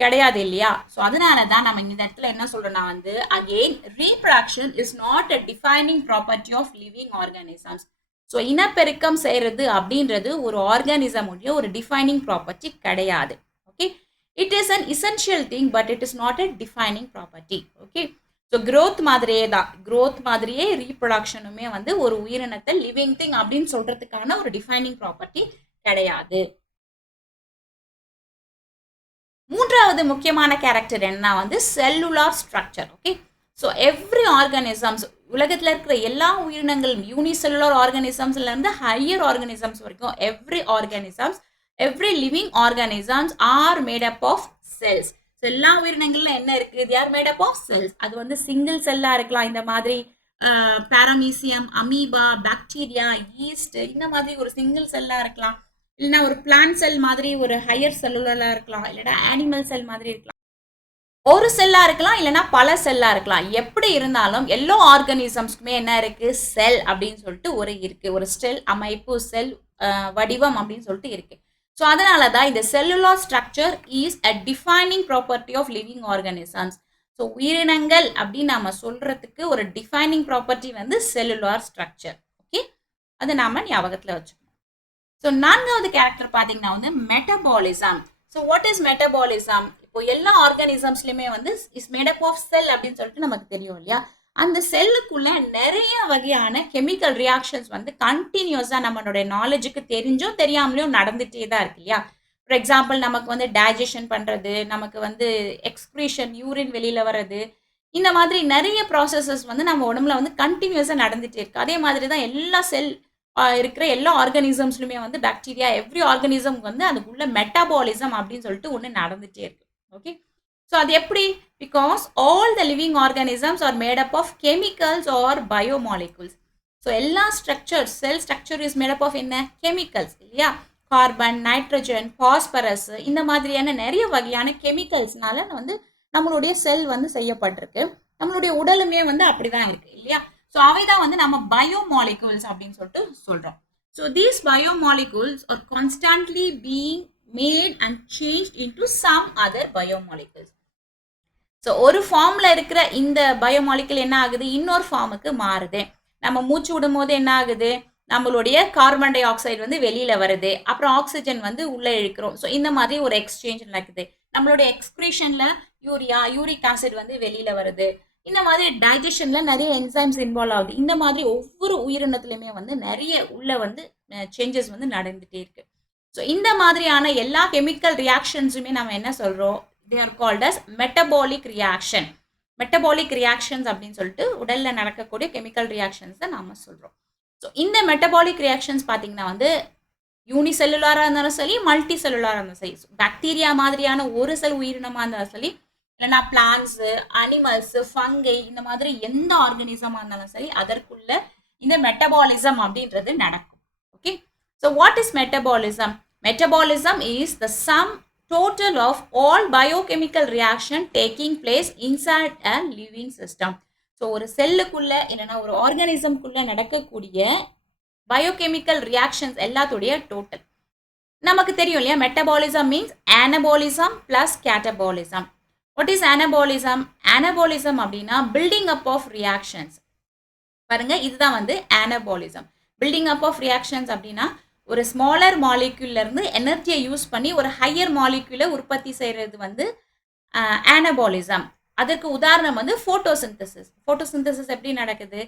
கிடையாது இல்லையா? ஸோ அதனால தான் நம்ம இந்த இடத்துல என்ன சொல்றோம்னா வந்து again reproduction is not a defining property of living organisms. So இனப்பெருக்கம் செய்கிறது அப்படின்றது ஒரு ஆர்கானிசமுடைய ஒரு டிஃபைனிங் ப்ராப்பர்ட்டி கிடையாது. Okay, it is an essential thing but it is not a defining property. Okay, so growth மாதிரியே தான், க்ரோத் மாதிரியே ரீப்ரொடக்ஷனுமே வந்து ஒரு உயிரினத்தை லிவிங் திங் அப்படின்னு சொல்றதுக்கான ஒரு டிஃபைனிங் ப்ராப்பர்ட்டி கிடையாது. மூன்றாவது முக்கியமான கேரக்டர் என்ன வந்து cellular structure. Okay, so every organisms, உலகத்தில் இருக்கிற எல்லா உயிரினங்களும் யூனிசெல்லுலார் ஆர்கானிசம்ஸ்ல இருந்து ஹையர் ஆர்கானிசம்ஸ் வரைக்கும் every organisms, every living organisms are made up of cells. So எல்லா உயிரினங்கள்ல என்ன இருக்கு? They are made up of cells. அது வந்து சிங்கிள் செல்லா இருக்கலாம், இந்த மாதிரி பாராமீசியம், அமீபா, பாக்டீரியா, ஈஸ்ட், இந்த மாதிரி ஒரு சிங்கிள் செல்லா இருக்கலாம், இல்லைன்னா ஒரு பிளான்ட் செல் மாதிரி ஒரு ஹையர் செல்லுலா இருக்கலாம், இல்லைன்னா அனிமல் செல் மாதிரி இருக்கலாம், ஒரு செல்லா இருக்கலாம், இல்லைன்னா பல செல்லா இருக்கலாம். எப்படி இருந்தாலும் எல்லா ஆர்கானிசம்ஸ்க்குமே என்ன இருக்கு? செல் அப்படின்னு சொல்லிட்டு ஒரு இருக்கு, ஒரு செல் அமைப்பு, செல் வடிவம் அப்படின்னு சொல்லிட்டு இருக்கு. ஸோ அதனால தான் இந்த cellular structure is a defining property of living organisms. So உயிரினங்கள் அப்படின்னு நாம சொல்றதுக்கு ஒரு டிஃபைனிங் ப்ராப்பர்ட்டி வந்து செல்லுலார் ஸ்ட்ரக்சர். ஓகே, அதை நாம ஞாபகத்தில் வச்சுக்கணும். ஸோ நான்காவது கேரக்டர் பார்த்தீங்கன்னா வந்து metabolism. So what is metabolism? இப்போ எல்லா ஆர்கானிசம்ஸ்லையுமே வந்து is made up of cell அப்படின்னு சொல்லிட்டு நமக்கு தெரியும் இல்லையா? அந்த செல்லுக்குள்ள நிறைய வகையான கெமிக்கல் ரியாக்ஷன்ஸ் வந்து கண்டினியூஸாக நம்மளுடைய நாலேஜுக்கு தெரிஞ்சோ தெரியாமலையும் நடந்துகிட்டே தான் இருக்கு இல்லையா? ஃபார் எக்ஸாம்பிள் நமக்கு வந்து டைஜஷன் பண்ணுறது, நமக்கு வந்து எக்ஸ்க்ரீஷன், யூரின் வெளியில் வர்றது, இந்த மாதிரி நிறைய ப்ராசஸஸ் வந்து நம்ம உடம்புல வந்து கண்டினியூஸாக நடந்துகிட்டே இருக்கு. அதே மாதிரி தான் எல்லா செல் இருக்கிற எல்லா ஆர்கானிசம்ஸ்லுமே வந்து பாக்டீரியா, எவ்ரி ஆர்கானிசம் வந்து அதுக்குள்ள மெட்டாபாலிசம் அப்படின்னு சொல்லிட்டு ஒன்று நடந்துகிட்டே இருக்கு. ஓகே, ஸோ அது எப்படி? Because all the living organisms are made up of chemicals or biomolecules. So எல்லா structure, cell structure is made up of என்ன? கெமிக்கல்ஸ் இல்லையா? கார்பன், நைட்ரஜன், பாஸ்பரஸ், இந்த மாதிரியான நிறைய வகையான கெமிக்கல்ஸ்னால வந்து நம்மளுடைய செல் வந்து செய்யப்பட்டிருக்கு. நம்மளுடைய உடலுமே வந்து அப்படிதான் இருக்கு இல்லையா? ஸோ அவை தான் வந்து நம்ம பயோமாலிகுல்ஸ் அப்படின்னு சொல்லிட்டு சொல்றோம். So these biomolecules are constantly being made and changed into some other biomolecules. So ஒரு ஃபார்ம்ல இருக்கிற இந்த பயோமாலிகுல் என்ன ஆகுது? இன்னொரு ஃபார்முக்கு மாறுது. நம்ம மூச்சு விடும் போது என்ன ஆகுது? நம்மளுடைய கார்பன் டை ஆக்சைடு வந்து வெளியில வருது, அப்புறம் ஆக்சிஜன் வந்து உள்ள இழுக்கிறோம். ஸோ இந்த மாதிரி ஒரு எக்ஸ்சேஞ்ச் நடக்குது. நம்மளுடைய எக்ஸ்கிரீஷன்ல யூரிக் ஆசிட் வந்து வெளியில வருது. இந்த மாதிரி டைஜஷன்ல நிறைய என்சைம்ஸ் இன்வால்வ் ஆகுது. இந்த மாதிரி ஒவ்வொரு உயிரினத்திலுமே வந்து நிறைய உள்ள வந்து சேஞ்சஸ் வந்து நடந்துட்டே இருக்கு. ஸோ இந்த மாதிரியான எல்லா கெமிக்கல் ரியாக்ஷன்ஸுமே நம்ம என்ன சொல்றோம்? They are called as metabolic reaction. Metabolic reactions அப்படின்னு சொல்லிட்டு உடல்ல நடக்கக்கூடிய கெமிக்கல் ரியாக்ஷன்ஸ் தான் நாம சொல்றோம். ஸோ இந்த மெட்டபாலிக் ரியாக்ஷன்ஸ் பார்த்தீங்கன்னா வந்து யூனிசெல்லுலாராக இருந்தாலும் சரி, மல்டி செல்லுலாராக இருந்தாலும் சரி, பாக்டீரியா மாதிரியான ஒரு செல் உயிரினமாக இருந்தாலும் சரி, இல்லைன்னா பிளான்ஸு, அனிமல்ஸு, ஃபங்கை, இந்த மாதிரி எந்த ஆர்கானிசமாக இருந்தாலும் சரி, அதற்குள்ள இந்த மெட்டபாலிசம் அப்படின்றது நடக்கும். Okay, so what is metabolism? Metabolism is the sum total of all biochemical reaction taking place inside a living system. So ஒரு செல்லுக்குள்ள இல்லைன்னா ஒரு ஆர்கானிசம்குள்ள நடக்கக்கூடிய பயோகெமிக்கல் ரியாக்ஷன்ஸ் எல்லாத்துடைய டோட்டல் நமக்கு தெரியும் இல்லையா? Metabolism means anabolism plus catabolism. What is anabolism? Anabolism அப்படின்னா building up of reactions. பாருங்க, இதுதான் வந்து anabolism. Building up of reactions அப்படின்னா ஒரு ஸ்மாலர் மாலிக்யூல்ல இருந்து எனர்ஜியை யூஸ் பண்ணி ஒரு ஹையர் மாலிக்யூலை உற்பத்தி செய்யறது வந்து அனபாலிசம். அதற்கு உதாரணம் வந்து ஃபோட்டோசிந்தசிஸ். ஃபோட்டோசிந்தசிஸ் எப்படி நடக்குது?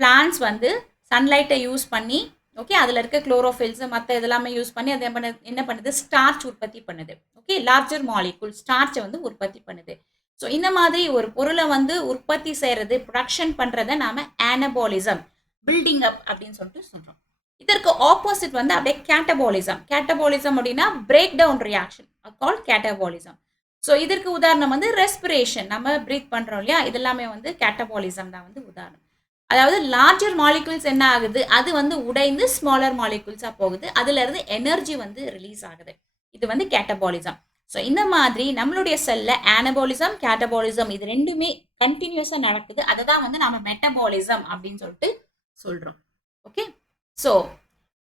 பிளான்ஸ் வந்து சன்லைட்டை யூஸ் பண்ணி ஓகே, அதில் இருக்க குளோரோஃபில்ஸ் மற்ற இதெல்லாமே யூஸ் பண்ணி அது என்ன பண்ணுது, ஸ்டார்ச் உற்பத்தி பண்ணுது. ஓகே, லார்ஜர் மாலிகுல் ஸ்டார்ச்சை வந்து உற்பத்தி பண்ணுது. ஸோ இந்த மாதிரி ஒரு பொருளை வந்து உற்பத்தி செய்கிறது, ப்ரொடக்ஷன் பண்ணுறதை நாம ஆனபாலிசம், பில்டிங் அப் அப்படின்னு சொல்லிட்டு சொல்கிறோம். இதற்கு ஆப்போசிட் வந்து அப்படியே கேட்டபாலிசம். கேட்டபாலிசம் அப்படின்னா பிரேக் டவுன் ரியாக்ஷன் கால் கேட்டபாலிசம். ஸோ இதற்கு உதாரணம் வந்து ரெஸ்பிரேஷன், நம்ம பிரீத் பண்ணுறோம் இல்லையா, இதெல்லாமே வந்து கேட்டபாலிசம் தான் வந்து உதாரணம். அதாவது லார்ஜர் மாலிகுல்ஸ் என்ன ஆகுது, அது வந்து உடைந்து ஸ்மாலர் மாலிகுல்ஸாக போகுது, அதுல இருந்து எனர்ஜி வந்து ரிலீஸ் ஆகுது. இது வந்து கேட்டபாலிசம். ஸோ இந்த மாதிரி நம்மளுடைய செல்ல ஆனபாலிசம், கேட்டபாலிசம் இது ரெண்டுமே கண்டினியூஸாக நடக்குது. அதை தான் வந்து நம்ம மெட்டபாலிசம் அப்படின்னு சொல்லிட்டு சொல்றோம். ஓகே, ஸோ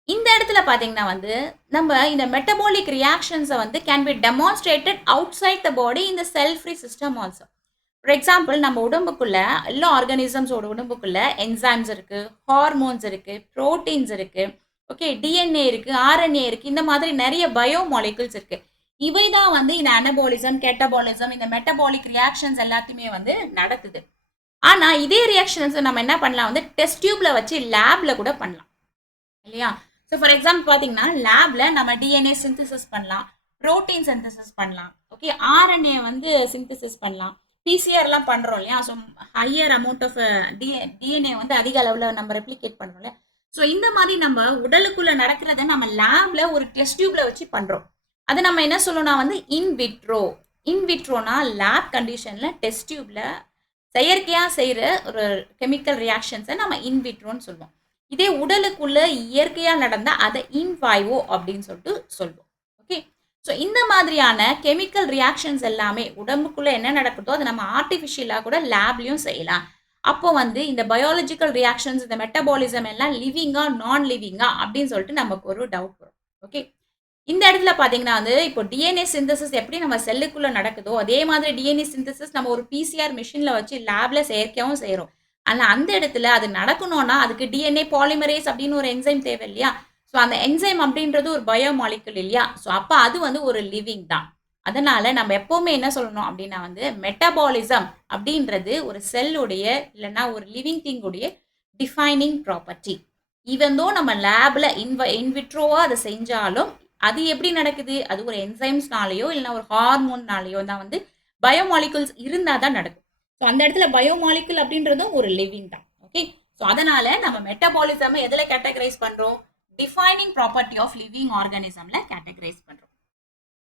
இந்த இடத்துல பார்த்தீங்கன்னா வந்து நம்ம இந்த மெட்டபாலிக் ரியாக்ஷன்ஸை வந்து can be demonstrated outside the body இந்த cell free system also. For example, நம்ம உடம்புக்குள்ள எல்லா ஆர்கானிசம்ஸோட உடம்புக்குள்ள என்சைம்ஸ் இருக்கு, ஹார்மோன்ஸ் இருக்கு, ப்ரோட்டீன்ஸ் இருக்கு, ஓகே, டிஎன்ஏ இருக்கு, ஆர்என்ஏ இருக்கு, இந்த மாதிரி நிறைய பயோ மாலிகுல்ஸ் இருக்கு. இவை தான் வந்து இந்த அனபாலிசம், கேட்டபாலிசம், இந்த மெட்டபாலிக் ரியாக்ஷன்ஸ் எல்லாத்தையுமே வந்து நடக்குது. ஆனா இதே ரியாக்ஷன்ஸ் நம்ம என்ன பண்ணலாம் வந்து டெஸ்ட் டியூப்ல வச்சு லேப்ல கூட பண்ணலாம் இல்லையா. ஸோ ஃபார் எக்ஸாம்பிள் பார்த்தீங்கன்னா லேப்ல நம்ம டிஎன்ஏ சிந்தசிஸ் பண்ணலாம், ப்ரோட்டீன் சிந்தசிஸ் பண்ணலாம், ஓகே, ஆர்என்ஏ வந்து சிந்தசிஸ் பண்ணலாம், பிசிஆர்லாம் பண்ணுறோம் இல்லையா. So higher amount of DNA வந்து அதிக அளவில் நம்ம ரெப்ளிகேட் பண்ணுறோம்ல. ஸோ இந்த மாதிரி நம்ம உடலுக்குள்ள நடக்கிறத நம்ம லேப்ல ஒரு டெஸ்ட் டியூப்ல வச்சு பண்ணுறோம். அது நம்ம என்ன சொல்லணும்னா வந்து இன்விட்ரோ. இன்விட்ரோனா லேப் கண்டிஷனில் டெஸ்ட் டியூப்ல செயற்கையாக செய்கிற ஒரு கெமிக்கல் ரியாக்ஷன்ஸை நம்ம இன்விட்ரோன்னு சொல்லுவோம். இதே உடலுக்குள்ள இயற்கையாக நடந்தால் அதை இன்வைவோ அப்படின்னு சொல்லிட்டு சொல்லுவோம். ஓகே, ஸோ இந்த மாதிரியான கெமிக்கல் ரியாக்ஷன்ஸ் எல்லாமே உடம்புக்குள்ள என்ன நடக்குதோ அதை நம்ம ஆர்டிஃபிஷியலாக கூட லேப்லையும் செய்யலாம். அப்போ வந்து இந்த பயாலஜிக்கல் ரியாக்ஷன்ஸ், இந்த மெட்டபாலிசம் எல்லாம் லிவிங்கா நான் லிவிங்கா அப்படின்னு சொல்லிட்டு நமக்கு ஒரு டவுட் வரும். ஓகே, இந்த இடத்துல பார்த்தீங்கன்னா வந்து இப்போ டிஎன்ஏ சிந்தசிஸ் எப்படி நம்ம செல்லுக்குள்ள நடக்குதோ அதே மாதிரி டிஎன்ஏ சிந்தசிஸ் நம்ம ஒரு பிசிஆர் மிஷினில் வச்சு லேப்ல செயற்கையாகவும் செய்கிறோம். ஆனால் அந்த இடத்துல அது நடக்கணும்னா அதுக்கு டிஎன்ஏ பாலிமரேஸ் அப்படின்னு ஒரு என்சைம் தேவை இல்லையா. ஸோ அந்த என்சைம் அப்படின்றது ஒரு பயோ மாலிகுல் இல்லையா. ஸோ அப்போ அது வந்து ஒரு லிவிங் தான். அதனால நம்ம எப்பவுமே என்ன சொல்லணும் அப்படின்னா வந்து மெட்டபாலிசம் அப்படின்றது ஒரு செல்லுடைய இல்லைன்னா ஒரு லிவிங் திங்குடைய டிஃபைனிங் ப்ராப்பர்ட்டி. ஈவன் தோ நம்ம லேப்ல இன்விட்ரோவா அதை செஞ்சாலும் அது எப்படி நடக்குது, அது ஒரு என்சைம்ஸ்னாலேயோ இல்லைன்னா ஒரு ஹார்மோன்னாலேயோ தான் வந்து பயோமாலிகுல்ஸ் இருந்தால் தான் நடக்கும். ஸோ அந்த இடத்துல பயோமாலிகுல் அப்படின்றதும் ஒரு லிவிங் தான். ஓகே, ஸோ அதனால நம்ம மெட்டபாலிசம் எதில் கேட்டகரைஸ் பண்ணுறோம், டிஃபைனிங் ப்ராப்பர்ட்டி ஆஃப் லிவிங் ஆர்கானிசம்ல கேட்டகரைஸ் பண்ணுறோம்.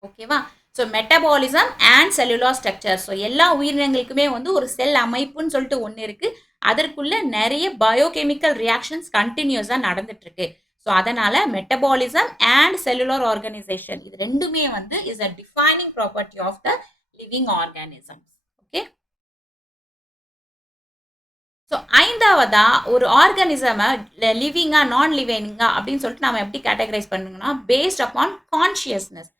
ஓகேவா. So metabolism and cellular structure. So எல்லா உயிரினங்களுக்குமே வந்து ஒரு செல் அமைப்புன்னு சொல்லிட்டு ஒன்று இருக்கு. அதற்குள்ள நிறைய பயோகெமிக்கல் ரியாக்ஷன்ஸ் கண்டினியூஸாக நடந்துட்டு இருக்கு. ஸோ அதனால மெட்டபாலிசம் அண்ட் செல்லுலார் ஆர்கனைசேஷன் இது ரெண்டுமே வந்து is a defining property of the living organisms. Okay, so ஐந்தாவதா ஒரு ஆர்கானிசமை லிவிங்கா நான் லிவிங்கா அப்படின்னு சொல்லிட்டு நம்ம எப்படி கேட்டகரைஸ் பண்ணுங்கன்னா பேஸ்ட் அப்பான் கான்ஷியஸ்னஸ்.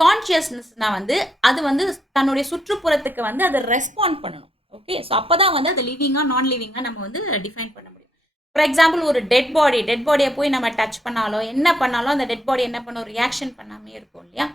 கான்ஷியஸ்னஸ்னா வந்து அது வந்து தன்னுடைய சுற்றுப்புறத்துக்கு வந்து அதை ரெஸ்பாண்ட் பண்ணணும். ஓகே, ஸோ அப்போதான் வந்து அது லிவிங்கா நான் லிவிங்கா நம்ம வந்து டிஃபைன் பண்ண முடியும். ஃபார் எக்ஸாம்பிள், ஒரு டெட் பாடியை போய் நம்ம டச் பண்ணாலோ என்ன பண்ணாலும் அந்த டெட் பாடி என்ன பண்ணும், ரியாக்ஷன் பண்ணாமே இருக்கும் இல்லையா.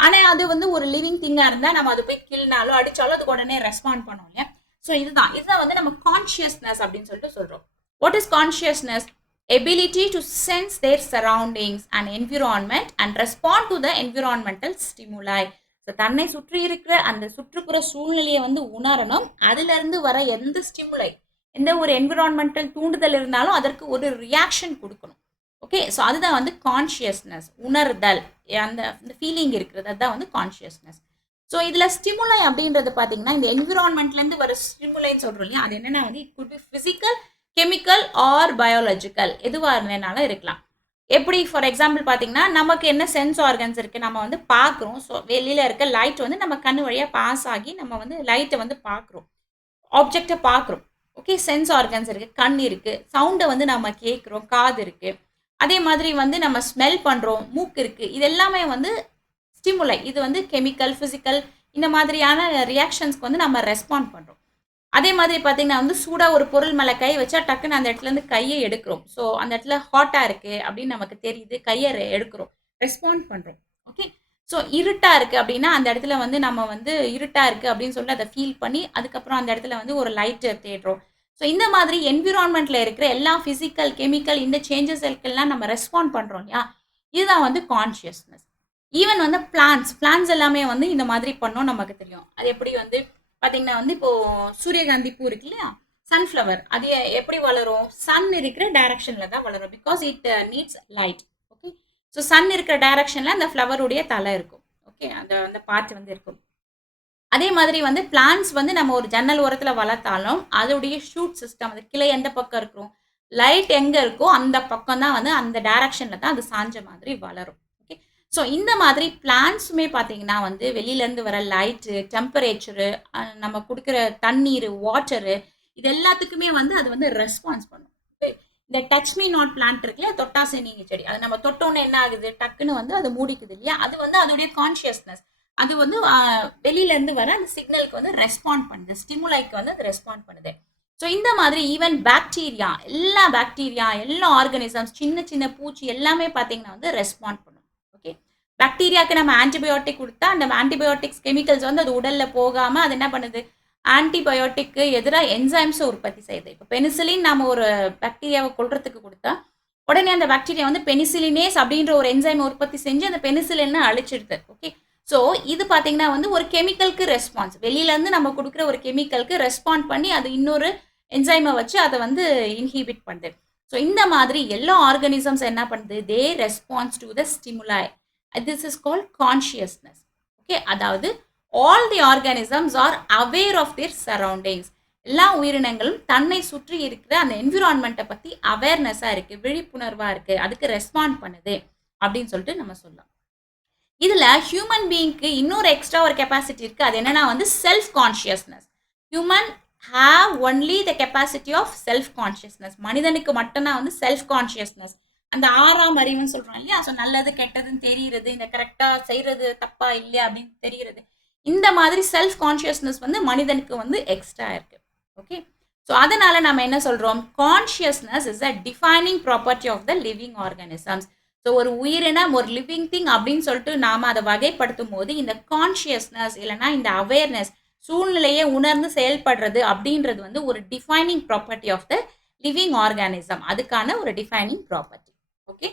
ஆனால் அது வந்து ஒரு லிவிங் திங்காக இருந்தால் நம்ம அது போய் கிள்னாலோ அடித்தாலோ அதுக்கு உடனே ரெஸ்பாண்ட் பண்ணோம் இல்லையா. ஸோ இதுதான் வந்து நம்ம கான்ஷியஸ்னஸ் அப்படின்னு சொல்லிட்டு சொல்கிறோம். What is consciousness? Ability to sense their surroundings and environment and respond to the environmental stimuli. So தன்னை சுற்றி இருக்கிற அந்த சுற்றுப்புற சூழ்நிலையை வந்து உணரணும். அதுலேருந்து வர எந்த ஸ்டிமுலை, எந்த ஒரு என்விரான்மெண்டல் தூண்டுதல் இருந்தாலும் அதற்கு ஒரு ரியாக்ஷன் கொடுக்கணும். ஓகே, ஸோ அதுதான் வந்து கான்ஷியஸ்னஸ், உணர்தல், அந்த ஃபீலிங் இருக்கிறது அதுதான் வந்து கான்ஷியஸ்னஸ். ஸோ இதில் ஸ்டிமுலை அப்படின்றது பார்த்தீங்கன்னா இந்த என்விரான்மெண்ட்லேருந்து வர ஸ்டிமுலைன்னு சொல்கிறோம் இல்லையா, அது என்னென்னா வந்து it could be physical, chemical R biological, எதுவாக வேணாலும் இருக்கலாம். எப்படி ஃபார் எக்ஸாம்பிள் பார்த்தீங்கன்னா நமக்கு என்ன சென்ஸ் ஆர்கன்ஸ் இருக்குது, நம்ம வந்து பார்க்குறோம். ஸோ வெளியில் இருக்க லைட் வந்து நம்ம கண்ணு வழியாக பாஸ் ஆகி நம்ம வந்து லைட்டை வந்து பார்க்குறோம், ஆப்ஜெக்டை பார்க்குறோம். ஓகே, சென்ஸ் ஆர்கன்ஸ் இருக்குது, கண் இருக்குது, சவுண்டை வந்து நம்ம கேட்குறோம், காது இருக்குது. அதே மாதிரி வந்து நம்ம ஸ்மெல் பண்ணுறோம், மூக்கு இருக்குது. இது எல்லாமே வந்து ஸ்டிமுலை. இது வந்து கெமிக்கல், ஃபிசிக்கல், இந்த மாதிரியான ரியாக்ஷன்ஸ்க்கு வந்து நம்ம ரெஸ்பாண்ட் பண்ணுறோம். அதே மாதிரி பார்த்தீங்கன்னா வந்து சூடாக ஒரு பொருள் மேலே கை வச்சா டக்குன்னு அந்த இடத்துலேருந்து கையை எடுக்கிறோம். ஸோ அந்த இடத்துல ஹாட்டாக இருக்குது அப்படின்னு நமக்கு தெரியுது, கையை எடுக்கிறோம், ரெஸ்பாண்ட் பண்ணுறோம். ஓகே, ஸோ இருட்டாக இருக்குது அப்படின்னா அந்த இடத்துல வந்து நம்ம வந்து இருட்டாக இருக்குது அப்படின்னு சொல்லி அதை ஃபீல் பண்ணி அதுக்கப்புறம் அந்த இடத்துல வந்து ஒரு லைட்டு தேடுறோம். ஸோ ஸோ இந்த மாதிரி என்விரான்மெண்ட்ல இருக்கிற எல்லா ஃபிசிக்கல் கெமிக்கல் இந்த சேஞ்சஸ்க்கெல்லாம் நம்ம ரெஸ்பாண்ட் பண்ணுறோம் இல்லையா, இதுதான் வந்து கான்ஷியஸ்னஸ். ஈவன் வந்து பிளான்ஸ் எல்லாமே வந்து இந்த மாதிரி பண்ணோம் நமக்கு தெரியும். அது எப்படி வந்து பார்த்தீங்கன்னா வந்து இப்போ சூரியகாந்தி பூ இருக்கு இல்லையா, சன்ஃப்ளவர், அது எப்படி வளரும், சன் இருக்கிற டைரக்ஷன்ல தான் வளரும். Because it needs light. Okay, so sun இருக்கிற டைரக்ஷன்ல அந்த ஃப்ளவருடைய தலை இருக்கும். ஓகே, அந்த அந்த பார்ட் வந்து இருக்கும். அதே மாதிரி வந்து பிளான்ஸ் வந்து நம்ம ஒரு ஜன்னல் ஓரத்தில் வளர்த்தாலும் அதோடைய ஷூட் சிஸ்டம், அந்த கிளை எந்த பக்கம் இருக்கும், லைட் எங்கே இருக்கோ அந்த பக்கம் தான் வந்து அந்த டைரக்ஷனில் தான் அது சாஞ்ச மாதிரி வளரும். ஓகே, ஸோ இந்த மாதிரி பிளான்ஸுமே பார்த்தீங்கன்னா வந்து வெளியிலேருந்து வர லைட்டு, டெம்பரேச்சரு, நம்ம கொடுக்குற தண்ணீர், வாட்டரு, இது எல்லாத்துக்குமே வந்து அது வந்து ரெஸ்பான்ஸ் பண்ணும். ஓகே, இந்த டச் மீ நாட் பிளான்ட் இருக்கு இல்லையா, தொட்டாசை நீங்க செடி, அது நம்ம தொட்டோன்னு என்ன ஆகுது, டக்குன்னு வந்து அது மூடிக்குது இல்லையா, அது வந்து அதோடைய கான்ஷியஸ்னஸ், அது வந்து வெளியிலேருந்து வர அந்த சிக்னலுக்கு வந்து ரெஸ்பாண்ட் பண்ணுது, ஸ்டிமுலைக்கு வந்து அது ரெஸ்பாண்ட் பண்ணுது. ஸோ இந்த மாதிரி ஈவன் பாக்டீரியா, எல்லா ஆர்கானிசம்ஸ், சின்ன சின்ன பூச்சி எல்லாமே பார்த்தீங்கன்னா வந்து ரெஸ்பாண்ட் பண்ணும். ஓகே, பாக்டீரியாவுக்கு நம்ம ஆன்டிபயோட்டிக் கொடுத்தா அந்த ஆன்டிபயோட்டிக்ஸ் கெமிக்கல்ஸ் வந்து அது உடலில் போகாமல் அது என்ன பண்ணுது, ஆன்டிபயோட்டிக்கு எதிராக என்சைம்ஸை உற்பத்தி செய்யுது. இப்போ பெனிசிலின் நம்ம ஒரு பாக்டீரியாவை கொல்றதுக்கு கொடுத்தா உடனே அந்த பாக்டீரியா வந்து பெனிசிலினேஸ் அப்படின்ற ஒரு என்சைமை உற்பத்தி செஞ்சு அந்த பெனிசிலினை அழிச்சிடுது. ஓகே, ஸோ இது பார்த்தீங்கன்னா வந்து ஒரு கெமிக்கலுக்கு ரெஸ்பான்ஸ், வெளியிலேருந்து நம்ம கொடுக்குற ஒரு கெமிக்கலுக்கு ரெஸ்பாண்ட் பண்ணி அது இன்னொரு என்சைமை வச்சு அதை வந்து இன்ஹிபிட் பண்ணுது. ஸோ இந்த மாதிரி எல்லா ஆர்கானிசம்ஸ் என்ன பண்ணுது, they response to the stimuli. This is called consciousness. Okay, அதாவது all the organisms are aware of their surroundings. எல்லா உயிரினங்களும் தன்னை சுற்றி இருக்கிற அந்த என்விரான்மெண்ட்டை பற்றி அவேர்னஸாக இருக்குது, விழிப்புணர்வாக இருக்குது, அதுக்கு ரெஸ்பாண்ட் பண்ணுது அப்படின்னு சொல்லிட்டு நம்ம சொல்லலாம். இதில் ஹியூமன் பீயிங்க்கு இன்னொரு எக்ஸ்ட்ரா ஒரு கெப்பாசிட்டி இருக்குது. அது என்னன்னா வந்து self consciousness. Human have only the capacity of self consciousness. மனிதனுக்கு மட்டும்தான் வந்து செல்ஃப் கான்ஷியஸ்னஸ், அந்த 6ஆம் அறிவுன்னு சொல்கிறோம் இல்லையா, ஸோ நல்லது கெட்டதுன்னு தெரிகிறது, இந்த கரெக்டாக செய்கிறது தப்பா இல்லையா அப்படின்னு தெரிகிறது, இந்த மாதிரி செல்ஃப் கான்ஷியஸ்னஸ் வந்து மனிதனுக்கு வந்து எக்ஸ்ட்ரா இருக்கு. ஓகே, ஸோ அதனால நம்ம என்ன சொல்றோம், consciousness is a defining property of the living organisms. So ஒரு உயிரினம், ஒரு லிவிங் திங் அப்படின்னு சொல்லிட்டு நாம அதை வகைப்படுத்தும் போது இந்த கான்ஷியஸ்னஸ் இல்லைன்னா இந்த அவேர்னஸ், சூழ்நிலையை உணர்ந்து செயல்படுறது அப்படின்றது வந்து ஒரு defining property of the living organism, அதுக்கான ஒரு defining property. Okay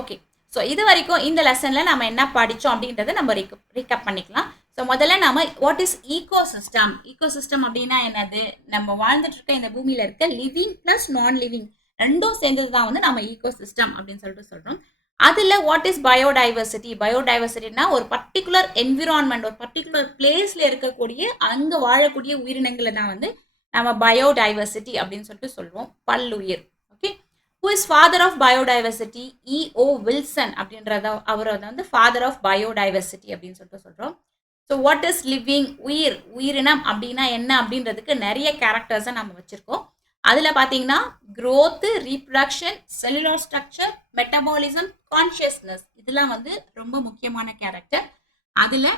okay so இது வரைக்கும் இந்த லெசனில் நம்ம என்ன படித்தோம் அப்படின்றத நம்ம ரீகப் பண்ணிக்கலாம். ஸோ முதல்ல நம்ம வாட் இஸ் ஈகோசிஸ்டம். ஈகோசிஸ்டம் அப்படின்னா என்னது, நம்ம வாழ்ந்துட்டு இருக்க இந்த பூமியில் இருக்க லிவிங் ப்ளஸ் நான் லிவிங் ரெண்டும் சேர்ந்தது தான் வந்து நம்ம ஈகோசிஸ்டம் அப்படின்னு சொல்லிட்டு சொல்கிறோம். அதில் வாட் இஸ் பயோடைவர்சிட்டி. பயோடைவர்சிட்டினா ஒரு பர்டிகுலர் என்விரான்மெண்ட், ஒரு பர்டிகுலர் பிளேஸில் இருக்கக்கூடிய அங்கே வாழக்கூடிய உயிரினங்களை தான் வந்து நம்ம பயோடைவர்சிட்டி அப்படின்னு சொல்லிட்டு சொல்லுவோம், பல்லுயிர். Okay, who is father of biodiversity? E.O. Wilson அப்படின்றத அவர் வந்து father of biodiversity அப்படின்னு சொல்லிட்டு சொல்கிறோம். ஸோ வாட் இஸ் லிவிங், உயிரினம் அப்படின்னா என்ன அப்படின்றதுக்கு நிறைய கேரக்டர்ஸை நம்ம வச்சுருக்கோம். அதில் பார்த்தீங்கன்னா growth, reproduction, cellular structure, metabolism, consciousness இதெல்லாம் வந்து ரொம்ப முக்கியமான கேரக்டர். அதில்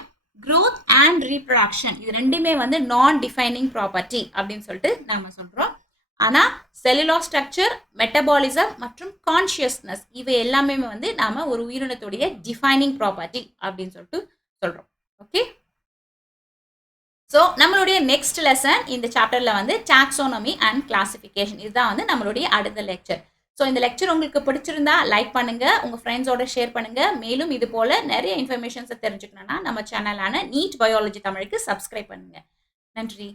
growth and reproduction இது ரெண்டுமே வந்து நான் டிஃபைனிங் ப்ராப்பர்ட்டி அப்படின்னு சொல்லிட்டு நாம் சொல்கிறோம். ஆனால் செல்லுலார் ஸ்ட்ரக்சர், மெட்டபாலிசம் மற்றும் கான்ஷியஸ்னஸ் இவை எல்லாமே வந்து நாம் ஒரு உயிரினத்துடைய டிஃபைனிங் ப்ராப்பர்ட்டி அப்படின்னு சொல்லிட்டு சொல்கிறோம். ஓகே, ஸோ நம்மளுடைய நெக்ஸ்ட் லெசன் இந்த சாப்டரில் வந்து டாக்ஸோனமி அண்ட் கிளாசிஃபிகேஷன், இதுதான் வந்து நம்மளுடைய அடுத்த லெக்சர். ஸோ இந்த லெக்சர் உங்களுக்கு பிடிச்சிருந்தா லைக் பண்ணுங்கள், உங்கள் ஃப்ரெண்ட்ஸோட ஷேர் பண்ணுங்கள். மேலும் இது போல் நிறைய இன்ஃபர்மேஷன்ஸை தெரிஞ்சுக்கணும்னா நம்ம சேனலான நீட் பயாலஜி தமிழுக்கு சப்ஸ்கிரைப் பண்ணுங்கள். நன்றி.